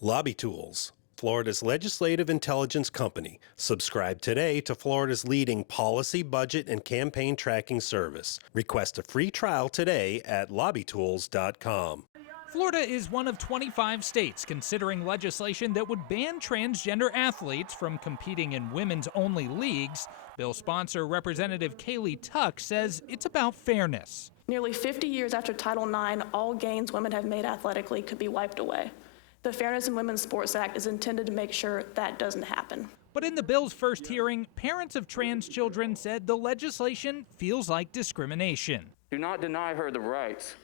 Lobby Tools, Florida's legislative intelligence company. Subscribe today to Florida's leading policy, budget, and campaign tracking service. Request a free trial today at lobbytools.com. Florida is one of 25 states considering legislation that would ban transgender athletes from competing in women's-only leagues. Bill sponsor Representative Kaylee Tuck says it's about fairness. Nearly 50 years after Title IX, all gains women have made athletically could be wiped away. The Fairness in Women's Sports Act is intended to make sure that doesn't happen. But in the bill's first hearing, parents of trans children said the legislation feels like discrimination. Do not deny her the rights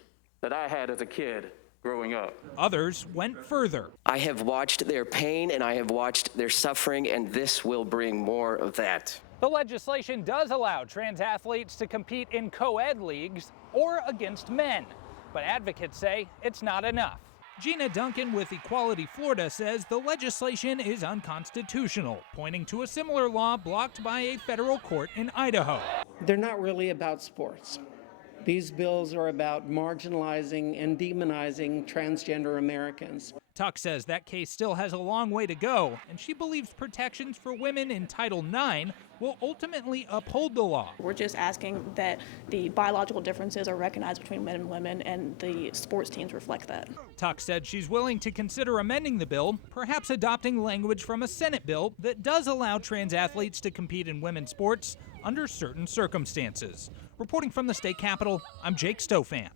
that I had as a kid growing up. Others went further. I have watched their pain and I have watched their suffering, and this will bring more of that. The legislation does allow trans athletes to compete in co-ed leagues or against men, but advocates say it's not enough. Gina Duncan with Equality Florida says the legislation is unconstitutional, pointing to a similar law blocked by a federal court in Idaho. They're not really about sports. These bills are about marginalizing and demonizing transgender Americans. Tuck says that case still has a long way to go, and she believes protections for women in Title IX will ultimately uphold the law. We're just asking that the biological differences are recognized between men and women, and the sports teams reflect that. Tuck said she's willing to consider amending the bill, perhaps adopting language from a Senate bill that does allow trans athletes to compete in women's sports under certain circumstances. Reporting from the state capitol, I'm Jake Stofan.